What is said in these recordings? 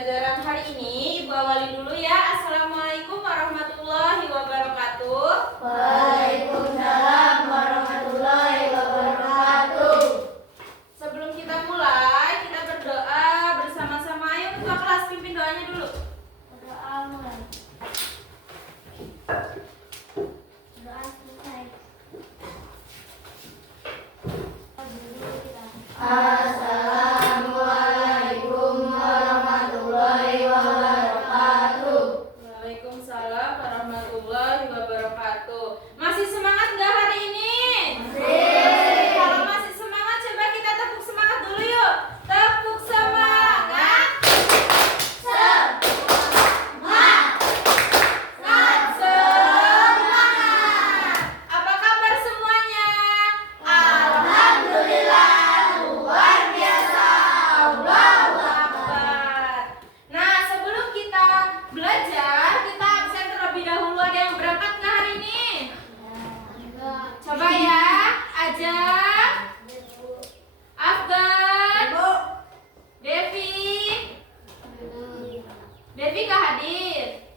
pembelajaran hari ini Ibu awali dulu ya. Assalamualaikum warahmatullahi wabarakatuh. Waalaikumsalam warahmatullahi wabarakatuh. Sebelum kita mulai, kita berdoa bersama-sama. Ayo ketua kelas pimpin doanya dulu. Doa mulai. Doa selesai. Assalamualaikum warahmatullahi wabarakatuh. Waalaikumsalam warahmatullahi wabarakatuh. Masih semangat nggak hari ini? Masih. Kalau masih semangat, coba kita tepuk semangat dulu yuk. Tepuk semangat. Semangat. Apa kabar semuanya? Alhamdulillah, luar biasa. Allahu Akbar. Nah, sebelum kita belajar, kita absen terlebih dahulu. Ada yang berangkat nggak hari ini? Coba ya, Ajak, Afgan, Devi nggak hadir.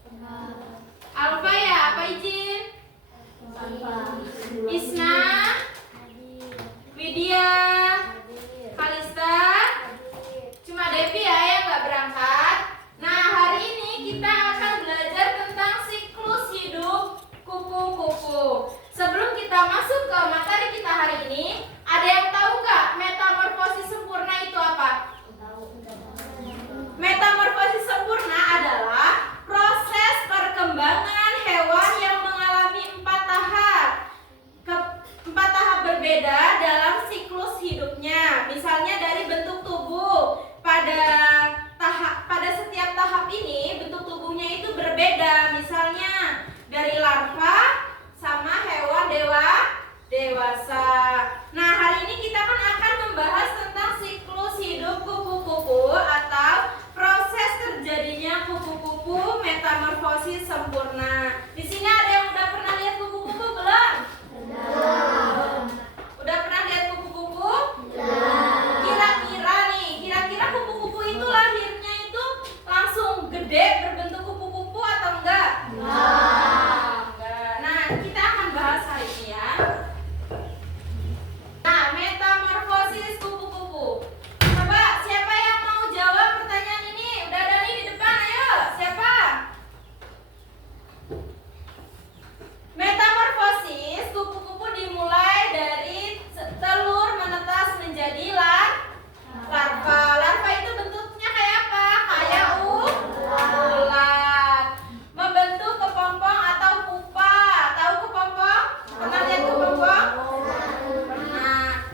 Alfa ya, apa izin? Isna, Widya, Kalista, cuma Devi ya yang nggak berangkat. Nah, hari ini kita akan belajar tentang siklus hidup kupu-kupu. Sebelum kita masuk ke materi kita hari ini, ada yang tahu nggak metamorfosis sempurna itu apa? Metamorfosis sempurna adalah proses perkembangan hewan yang mengalami 4 tahap berbeda dalam siklus hidupnya. Misalnya dari bentuk tubuh. Pada setiap tahap ini bentuk tubuhnya itu berbeda. Misalnya dari larva sama hewan dewasa. Nah, hari ini kita akan membahas tentang siklus hidup kupu-kupu atau proses terjadinya kupu-kupu metamorfosis sempurna. Di sini ada yang udah pernah lihat kupu-kupu belum? Udah pernah lihat kupu-kupu? Kira-kira kupu-kupu itu lahirnya itu langsung gede berbentuk kupu-kupu atau enggak? Enggak. Nah, kita akan bahas hari ini ya. Nah, metamorfosis kupu-kupu. Coba siapa yang mau jawab pertanyaan ini? Udah ada nih di depan, ayo. Siapa? Metamorfosis kupu-kupu dimulai dari telur menetas menjadi larva. Larva itu bentuknya kayak apa? Kayak ulat. Membentuk kepompong atau pupa. Tahu kepompong? Pernah lihat kepompong? Pernah.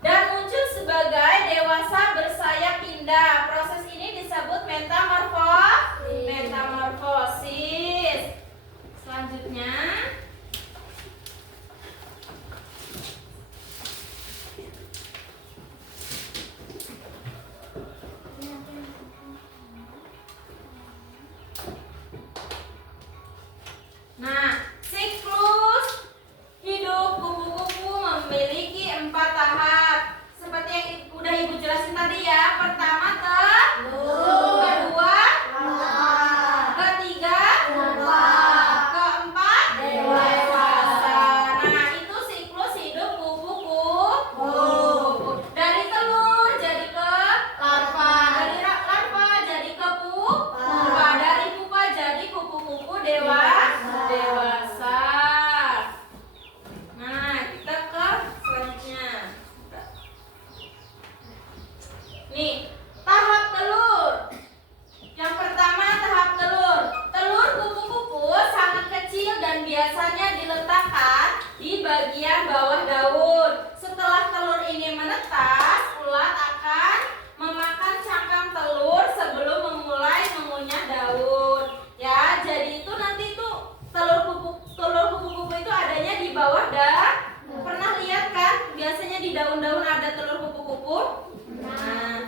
Dan muncul sebagai dewasa bersayap indah. Proses ini disebut metamorfosis. Selanjutnya, nah, siklus hidup kupu-kupu memiliki 4 tahap. Seperti yang udah Ibu jelasin tadi ya. Pertama telur, kedua ketiga keempat dewasa. Nah, itu siklus hidup kupu-kupu. Dari telur jadi ke larva, dari larva jadi ke pupa, dari pupa jadi kupu-kupu dewasa. Nah, kita ke selanjutnya. Nih, tahap telur. Yang pertama tahap telur. Telur kupu-kupu sangat kecil dan biasanya diletakkan di bagian bawah daun. Setelah telur ini menetas, ulat akan memakan cangkang telur sebelum memulai mengunyah daun. Ya, jadi itu nanti tuh telur kupu-kupu itu adanya di bawah daun. Pernah lihat kan? Biasanya di daun-daun ada telur kupu-kupu. Nah,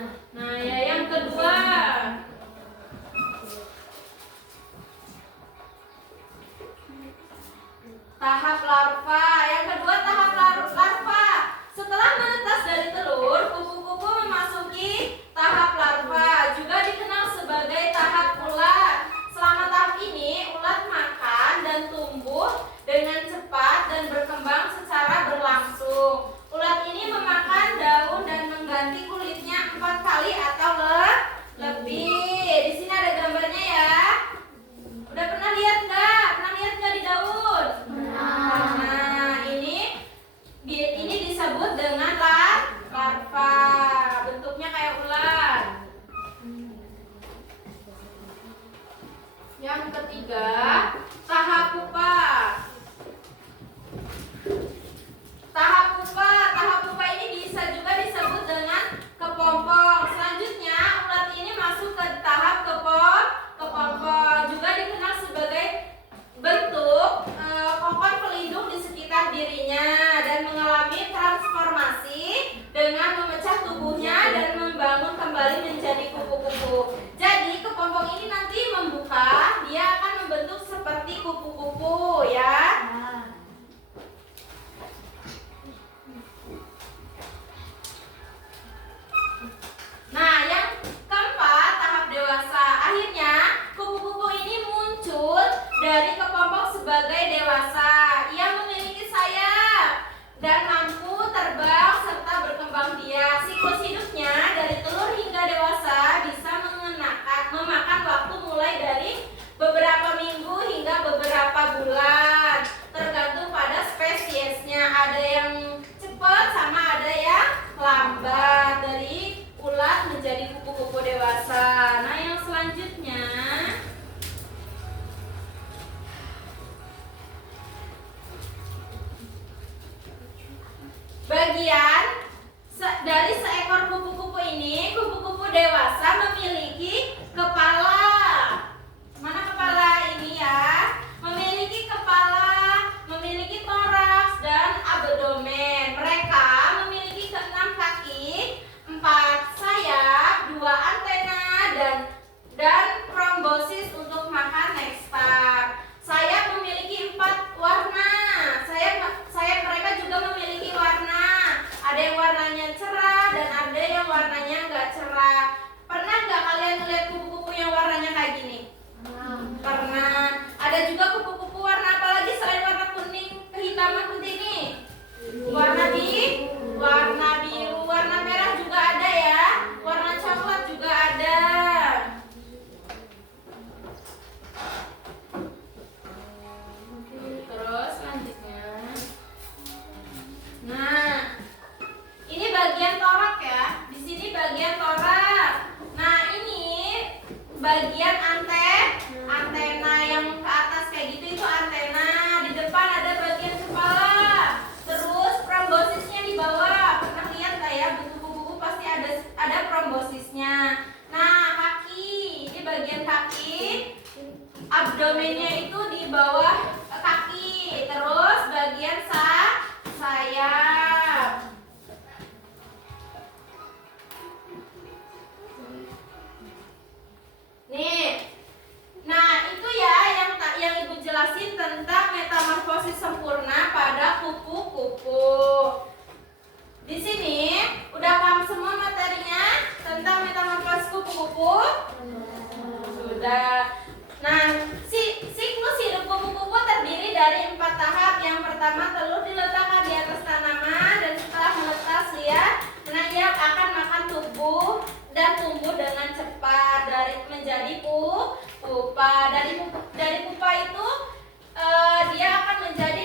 ketiga, tahap pupa. Tahap pupa ini bisa juga disebut dengan kepompong. Selanjutnya, ulat ini masuk ke tahap kepompong. Juga dikenal sebagai bentuk kokon pelindung di sekitar dirinya dan mengalami transformasi dengan memecah tubuhnya dan membangun kembali menjadi kupu-kupu. Jadi kepompong ini nanti membuka, dia akan membentuk seperti kupu-kupu ya. Nah, yang keempat, tahap dewasa. Akhirnya kupu-kupu ini muncul dari kepompong sebagai dewasa. Ia memiliki sayap dan mampu terbang serta berkembang biak. Siklus hidupnya dari telur hingga dewasa bisa memakan waktu mulai dari beberapa minggu hingga beberapa bulan, tergantung pada spesiesnya. Ada yang cepat sama ada yang lambat dari ulat menjadi kupu-kupu dewasa. Nah, yang selanjutnya bagian dari seekor kupu-kupu ini, kupu-kupu dewasa memiliki kepala. Mana kepala ini ya? Memiliki kepala, memiliki toraks dan abdomen. Mereka memiliki 6 kaki, 4 sayap, 2 antena dan trombosis untuk makan nektar. Sayap memiliki 4 warna. Sayap mereka juga memiliki warna. Ada yang warnanya cerah dan ada yang warnanya enggak cerah. Pernah nggak kalian lihat kupu-kupu yang warnanya kayak gini? Pernah. Ada juga kupu-kupu warna apa lagi selain warna kuning, kehitaman putih ini? Warna biru, warna merah juga ada ya. Warna coklat juga ada. Terus selanjutnya. Nah, ini bagian torak ya. Di sini bagian torak. Nah, ini bagian antena yang ke atas kayak gitu itu antena. Di depan ada bagian kepala. Terus trombosisnya di bawah. Pernah lihat nggak ya? Buku-buku pasti ada trombosisnya. Nah, kaki. Ini bagian kaki. Abdomennya itu di bawah kaki. Terus bagian sayap. Nih, nah itu ya yang ibu jelasin tentang metamorfosis sempurna pada kupu-kupu. Di sini udah paham semua materinya tentang metamorfosis kupu-kupu? Sudah. Nah, siklus hidup kupu-kupu terdiri dari 4 tahap. Yang pertama, telur diletakkan di atas tanaman dan setelah menetas ia akan makan tubuh dan tumbuh dengan cepat menjadi pupa. Dari pupa itu dia akan menjadi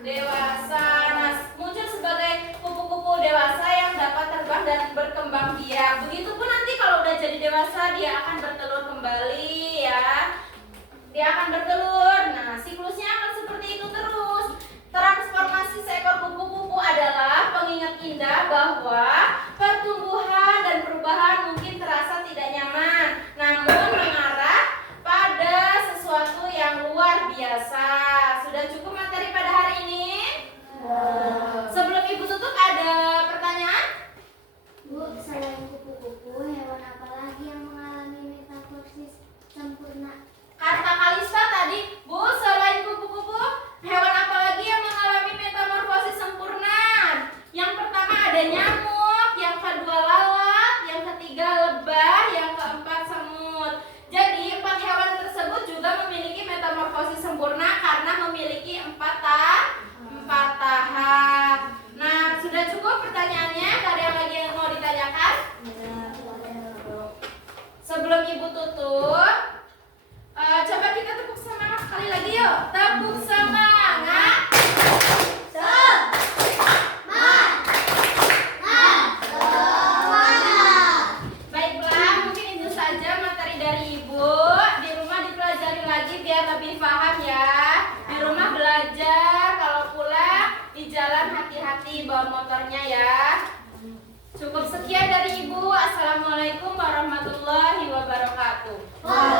dewasa. Nah, muncul sebagai kupu-kupu dewasa yang dapat terbang dan berkembang biak. Begitupun nanti kalau udah jadi dewasa dia akan bertelur kembali ya. Dia akan bertelur. Nah, siklusnya akan seperti itu terus. Transformasi seekor kupu-kupu adalah pengingat indah bahwa pertumbuhan dan perubahan mungkin terasa tidak nyaman, namun mengarah pada sesuatu yang luar biasa. Sudah cukup materi pada hari ini? Sebelum ibu tutup ada pertanyaan? Bu, selain kupu-kupu, hewan apa lagi yang mengalami metamorfosis sempurna? Kata Kalista tadi, Bu, selain kupu-kupu, hewan apa lagi yang mengalami metamorfosis sempurna? Yang pertama ada nyamuk, yang kedua lalat, yang ketiga wabarakatuh. Waalaikumsalam.